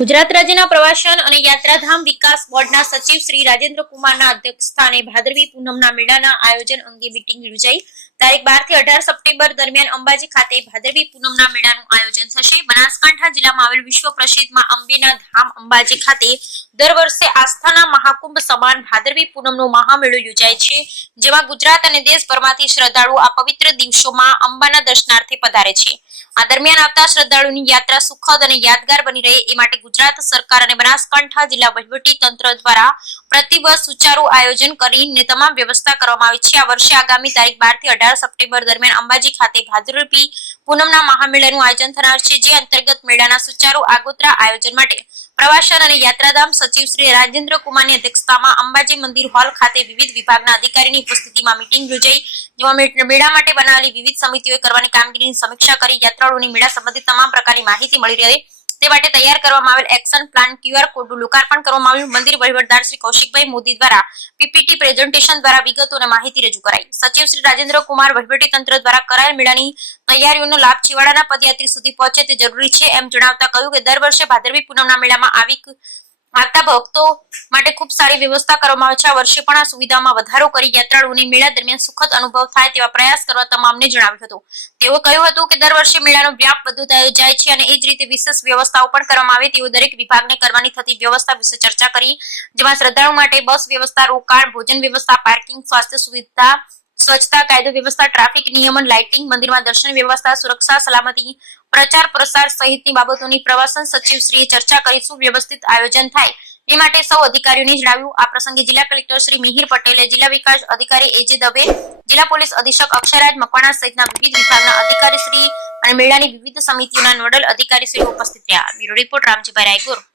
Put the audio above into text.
ગુજરાત રાજ્યના પ્રવાસન અને યાત્રાધામ વિકાસ બોર્ડના સચિવ શ્રી રાજેન્દ્ર કુમારના અધ્યક્ષસ્થાને ભાદરવી પૂનમના મેળાના આયોજન અંગે મીટિંગ યોજાઈ। તારીખ 12 થી 18 સપ્ટેમ્બર દરમિયાન અંબાજી ખાતે ભાદરવી પૂનમના મેળાનું આયોજન થશે। બનાસકાંઠા જિલ્લામાં આવેલ વિશ્વ પ્રસિદ્ધ માં અંબેના ધામ અંબાજી ખાતે દર વર્ષે આસ્થાના મહાકુંભ સમાન ભાદરવી પૂનમનો મહામેળો યોજાય છે, જેમાં ગુજરાત અને દેશભરમાંથી શ્રદ્ધાળુઓ આ પવિત્ર દિવસોમાં અંબાના દર્શનાર્થે પધારે છે। આ દરમિયાન આવતા શ્રદ્ધાળુઓની યાત્રા સુખદ અને યાદગાર બની રહે એ માટે ગુજરાત સરકાર અને બનાસકાંઠા જિલ્લા વહીવટી તંત્ર દ્વારા પ્રતિબદ્ધ સુચારુ આયોજન કરીને તમામ વ્યવસ્થા કરવામાં આવી છે। આ વર્ષે આગામી તારીખ 12 થી 18 સપ્ટેમ્બર દરમિયાન અંબાજી ખાતે ભાદરવી પૂનમના મહામેળાનું આયોજન થનાર છે, જે અંતર્ગત મેળાના સુચારુ આગોતરા આયોજન માટે પ્રવાસન અને યાત્રાધામ સચિવ શ્રી રાજેન્દ્ર કુમારની અધ્યક્ષતામાં અંબાજી મંદિર હોલ ખાતે વિવિધ વિભાગના અધિકારીની ઉપસ્થિતિમાં મીટિંગ યોજાઈ, જેમાં મેળા માટે બનાવેલી વિવિધ સમિતિઓએ કરવાની કામગીરીની સમીક્ષા કરી યાત્રાળુઓની મેળા સંબંધિત તમામ પ્રકારની માહિતી મળી રહે તે માટે તૈયાર કરવામાં આવેલ એક્શન પ્લાન QR કોડનું લોકાર્પણ કરવામાં આવ્યું। મંદિર વહીવટદાર શ્રી કૌશિકભાઈ મોદી દ્વારા PPT પ્રેઝન્ટેશન દ્વારા વિગતો અને માહિતી રજૂ કરાઈ। સચિવ શ્રી રાજેન્દ્ર કુમાર વહીવટી તંત્ર દ્વારા કરાયેલ મેળાની તૈયારીઓનો લાભ છેવાડાના પદયાત્રી સુધી પહોંચે તે જરૂરી છે એમ જણાવતા કહ્યું કે દર વર્ષે ભાદરવી પૂનમના મેળામાં આવતા ભક્તો માટે ખૂબ સારી વ્યવસ્થા કરવામાં આવે છે। આ વર્ષે પણ આ સુવિધામાં વધારો કરી યાત્રાળુઓને મેળા દરમિયાન સુખદ અનુભવ થાય તેવા પ્રયાસ કરવા તમામને જણાવ્યું હતું। તેઓ કહ્યું હતું કે દર વર્ષે મેળાનો વ્યાપ વધતો જાય છે અને એ જ રીતે વિશેષ વ્યવસ્થાઓ પણ કરવામાં આવે તેઓ દરેક વિભાગને કરવાની થતી વ્યવસ્થા વિશે ચર્ચા કરી, જેમાં શ્રદ્ધાળુ માટે બસ વ્યવસ્થા, રોકાણ, ભોજન વ્યવસ્થા, પાર્કિંગ, સ્વાસ્થ્ય સુવિધા, સ્વચ્છતા, કાયદો વ્યવસ્થા, ટ્રાફિક નિયમન, લાઇટિંગ, મંદિરમાં દર્શન વ્યવસ્થા, સુરક્ષા, સલામતી, પ્રચાર પ્રસાર સહિતની બાબતોની પ્રવાસન સચિવશ્રીએ ચર્ચા કરી સુવ્યવસ્થિત આયોજન થાય એ માટે સૌ અધિકારીઓને જણાવ્યું। આ પ્રસંગે જિલ્લા કલેક્ટર શ્રી મિહિર પટેલે, જિલ્લા વિકાસ અધિકારી AJ દવે, જિલ્લા પોલીસ અધિક્ષક અક્ષયરાજ મકવાણા સહિતના વિવિધ વિભાગના અધિકારી શ્રી અને મેળાની વિવિધ સમિતિઓના નોડલ અધિકારી શ્રી ઉપસ્થિત રહ્યા। Bureau report Ramjibhai Raygur.